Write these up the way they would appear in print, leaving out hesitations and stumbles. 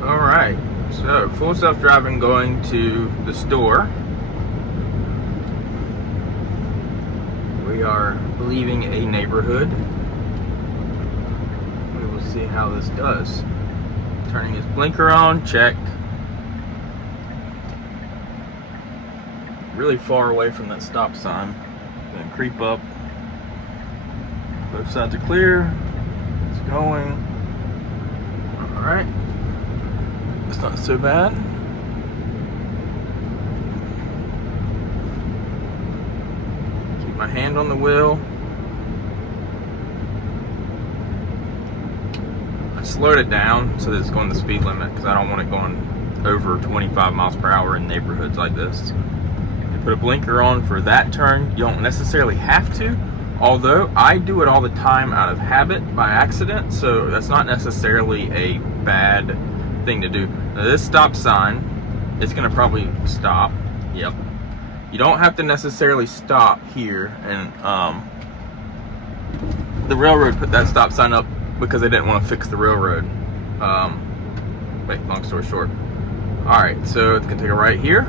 Alright, so full self-driving going to the store. We are leaving a neighborhood. We will see how this does. Turning his blinker on, check. Really far away from that stop sign. Then creep up. Both sides are clear. It's going. Alright. It's not so bad. Keep my hand on the wheel. I slowed it down so that it's going the speed limit because I don't want it going over 25 miles per hour in neighborhoods like this. You put a blinker on for that turn. You don't necessarily have to, although I do it all the time out of habit by accident, so that's not necessarily a bad thing to do. Now this stop sign, it's gonna probably stop. Yep. You don't have to necessarily stop here, and the railroad put that stop sign up because they didn't want to fix the railroad. Wait, long story short. All right, so it's gonna take a right here.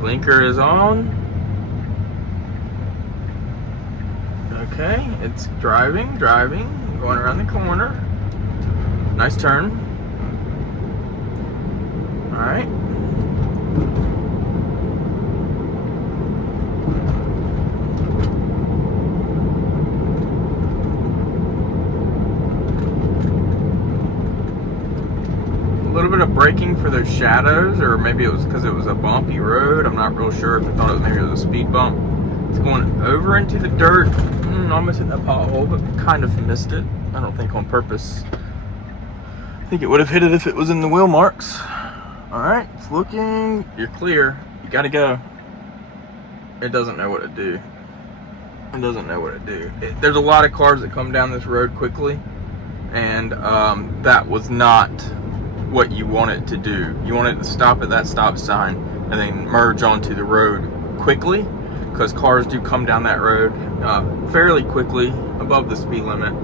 Blinker is on. Okay, it's driving, going around the corner. Nice turn. All right. A little bit of braking for those shadows, or maybe it was because it was a bumpy road. I'm not real sure if I thought maybe it was a speed bump. It's going over into the dirt. Almost hit that pothole, but kind of missed it. I don't think on purpose. I think it would have hit it if it was in the wheel marks. All right, it's looking, you're clear. You gotta go. It doesn't know what to do. It doesn't know what to do. There's a lot of cars that come down this road quickly, and that was not what you want it to do. You want it to stop at that stop sign and then merge onto the road quickly, because cars do come down that road fairly quickly above the speed limit.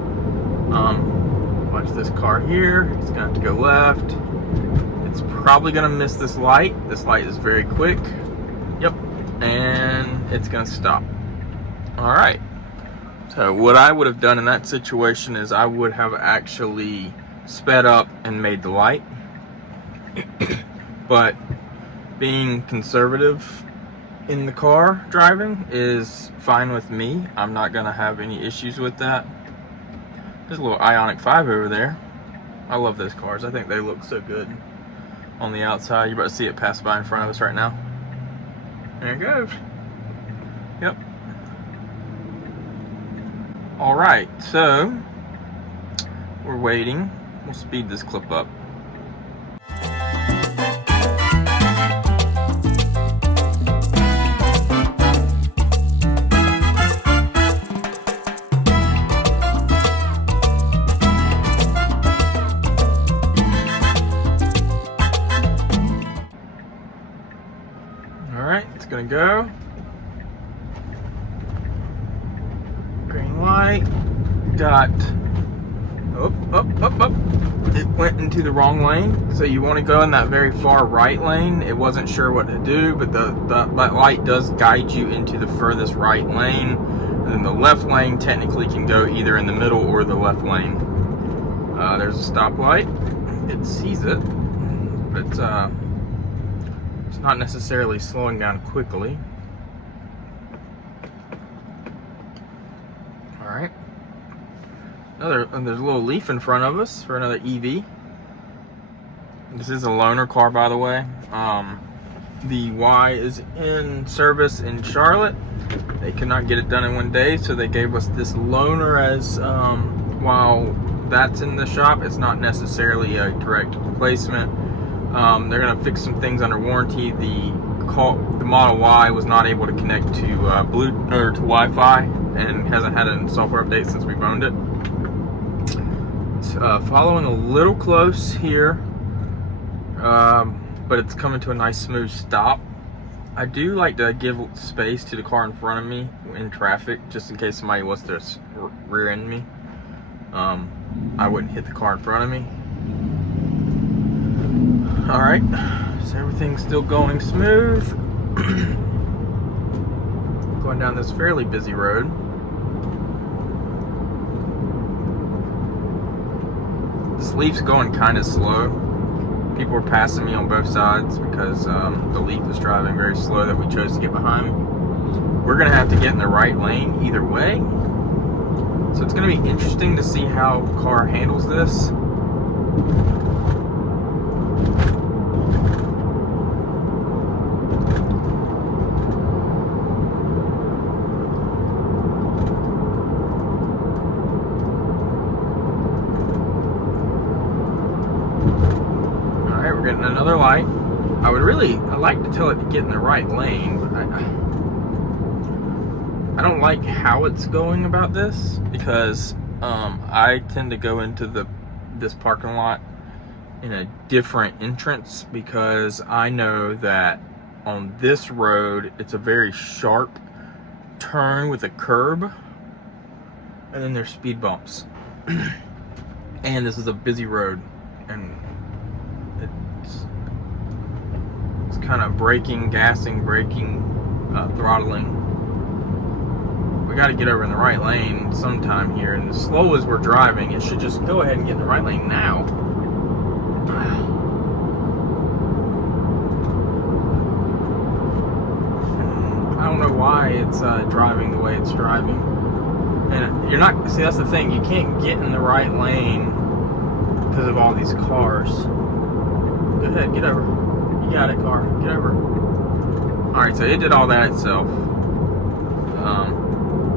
Watch this car here. He's gonna have to go left. It's probably gonna miss this light. This light is very quick. Yep, and it's gonna stop. All right. So what I would have done in that situation is I would have actually sped up and made the light. But being conservative in the car driving is fine with me. I'm not gonna have any issues with that. There's a little Ioniq 5 over there. I love those cars. I think they look so good on the outside. You're about to see it pass by in front of us right now. There it goes. Yep. All right, so we're waiting. We'll speed this clip up. Alright, it's gonna go. Green light. Got up. It went into the wrong lane. So you want to go in that very far right lane. It wasn't sure what to do, but that light does guide you into the furthest right lane. And then the left lane technically can go either in the middle or the left lane. There's a stoplight. It sees it, but it's not necessarily slowing down quickly. All right. There's a little leaf in front of us for another EV. This is a loaner car, by the way. The Y is in service in Charlotte. They could not get it done in one day, so they gave us this loaner as while that's in the shop. It's not necessarily a direct replacement. They're gonna fix some things under warranty. The the Model Y was not able to connect to to Wi-Fi, and hasn't had a software update since we've owned it. It's following a little close here, but it's coming to a nice smooth stop. I do like to give space to the car in front of me in traffic, just in case somebody wants to rear end me. I wouldn't hit the car in front of me. Alright, so everything's still going smooth. Going down this fairly busy road. This Leaf's going kind of slow. People are passing me on both sides because the Leaf is driving very slow that we chose to get behind. We're going to have to get in the right lane either way. So it's going to be interesting to see how the car handles this. We're getting another light. I like to tell it to get in the right lane, but I don't like how it's going about this, because I tend to go into this parking lot in a different entrance, because I know that on this road it's a very sharp turn with a curb, and then there's speed bumps. And this is a busy road, and it's kind of braking, gassing, braking, throttling. We got to get over in the right lane sometime here, and as slow as we're driving, it should just go ahead and get in the right lane now. I don't know why it's driving the way it's driving. And you're not, see, that's the thing, you can't get in the right lane because of all these cars. Go ahead, get over. You got it, car. Get over. Alright, so it did all that itself.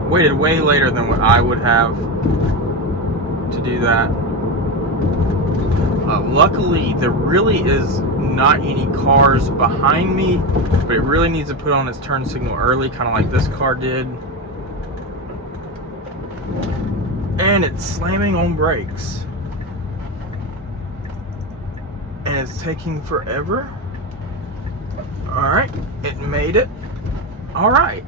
Waited way later than what I would have to do that. Luckily, there really is not any cars behind me, but it really needs to put on its turn signal early, kind of like this car did. And it's slamming on brakes. And it's taking forever. Alright, it made it. Alright.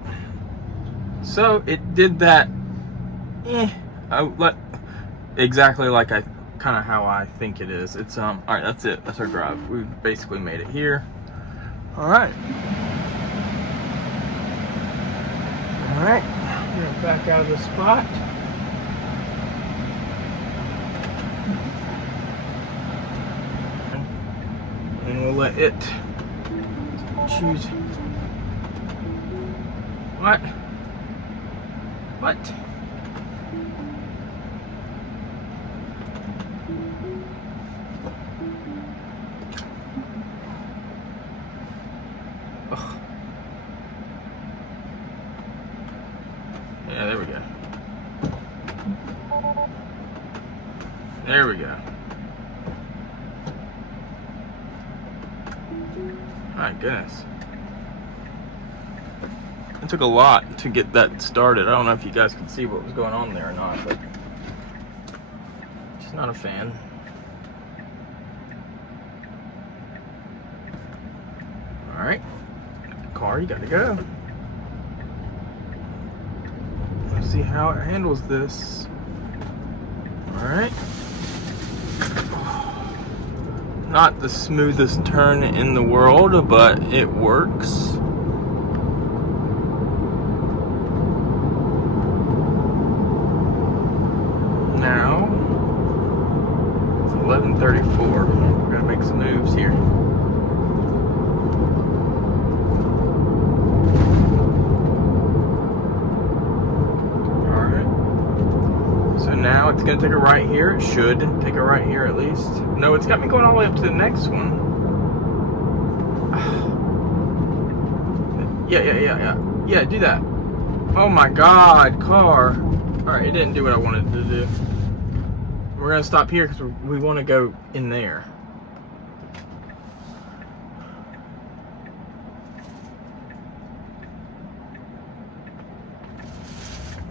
So it did that. Exactly like kind of how I think it is. It's alright, that's it. That's our drive. We basically made it here. Alright. Alright. I'm gonna back out of the spot. And we'll let it choose. What? What? Ugh. Yeah, there we go. There we go. My goodness. It took a lot to get that started. I don't know if you guys can see what was going on there or not, but just not a fan. Alright. Car, you gotta go. Let's see how it handles this. Alright. Not the smoothest turn in the world, but it works. Now, it's 11:34. We're gonna make some moves here. Alright. So now it's gonna take a right here. It should take a right here at least. No, it's got me going all the way up to the next one. Yeah, do that. Oh my god, car. Alright, it didn't do what I wanted it to do. We're gonna stop here because we want to go in there.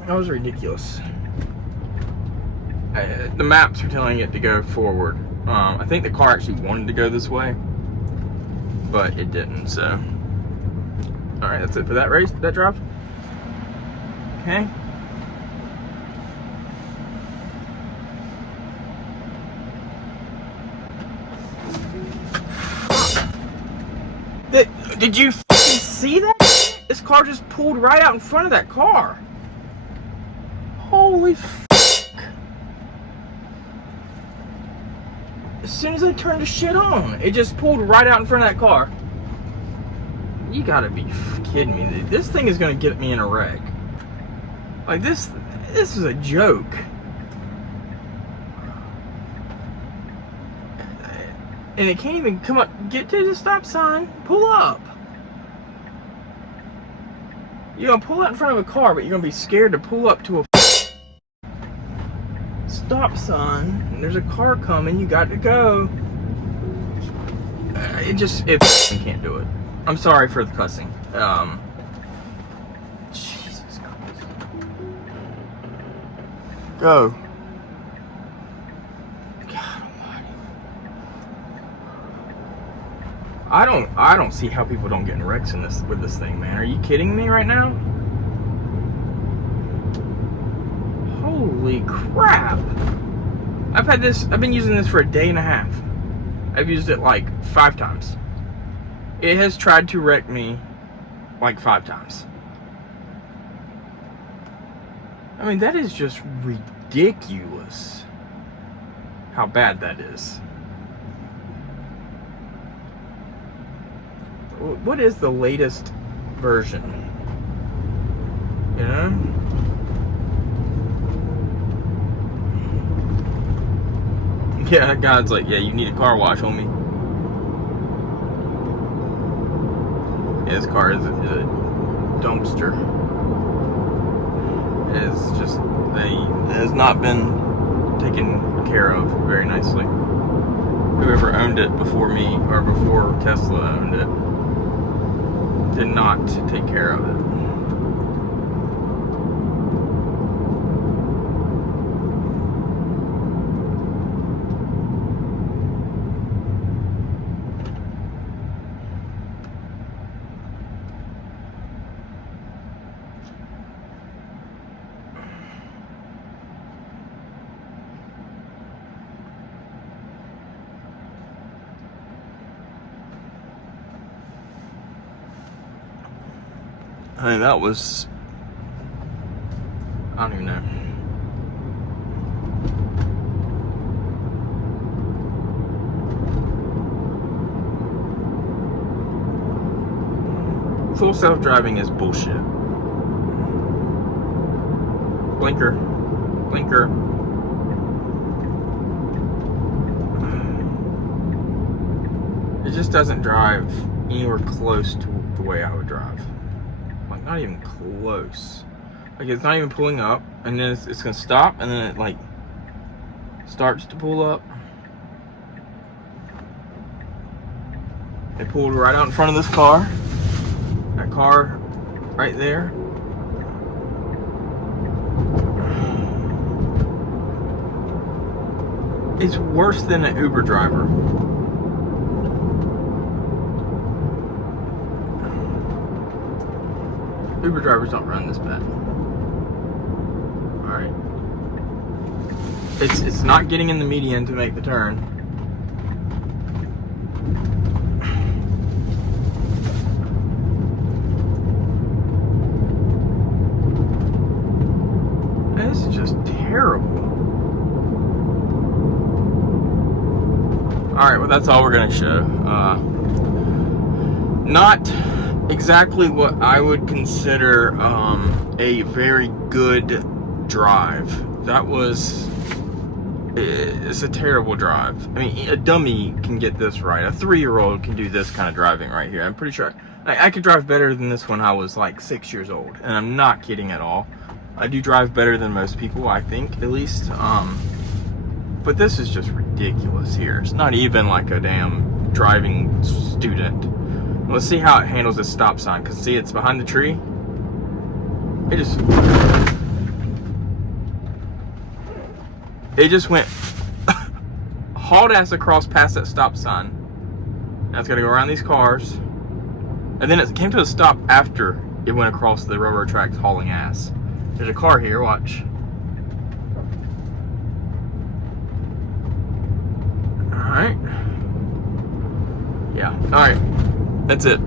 That was ridiculous. The maps were telling it to go forward. I think the car actually wanted to go this way, but it didn't, so. All right, that's it for that race, that drive. Okay. Did you see that? This car just pulled right out in front of that car. Holy f***. As soon as I turned the shit on, it just pulled right out in front of that car. You gotta be kidding me. This thing is gonna get me in a wreck. Like this is a joke. And it can't even come up, get to the stop sign, pull up. You're gonna pull out in front of a car, but you're gonna be scared to pull up to a stop sign. And there's a car coming, you got to go. It can't do it. I'm sorry for the cussing. Jesus Christ. Go. I don't see how people don't get in wrecks with this thing, man. Are you kidding me right now? Holy crap. I've been using this for a day and a half. I've used it like 5 times. It has tried to wreck me like 5 times. I mean, that is just ridiculous how bad that is. What is the latest version? You know? Yeah, God's like, yeah, you need a car wash, homie. Yeah, this car is a dumpster. It's just, it has not been taken care of very nicely. Whoever owned it before me, or before Tesla owned it, did not take care of it. I mean, that was, I don't even know. Full self-driving is bullshit. Blinker. Blinker. It just doesn't drive anywhere close to the way I would drive. Like, not even close. Like, it's not even pulling up, and then it's gonna stop, and then it like starts to pull up. It pulled right out in front of this car. That car right there. It's worse than an Uber driver. Uber drivers don't run this bad. Alright. It's not getting in the median to make the turn. This is just terrible. Alright, well that's all we're gonna show. Not exactly what I would consider a very good drive. That was, it's a terrible drive. I mean, a dummy can get this right. A 3-year-old can do this kind of driving right here. I'm pretty sure I could drive better than this when I was like 6 years old, and I'm not kidding at all. I do drive better than most people, I think, at least. But this is just ridiculous here. It's not even like a damn driving student. Let's see how it handles this stop sign, because see, it's behind the tree. It just, it just went hauled ass across past that stop sign. Now it's got to go around these cars, and then it came to a stop after it went across the railroad tracks hauling ass. There's a car here, watch. Alright. Yeah, alright. That's it.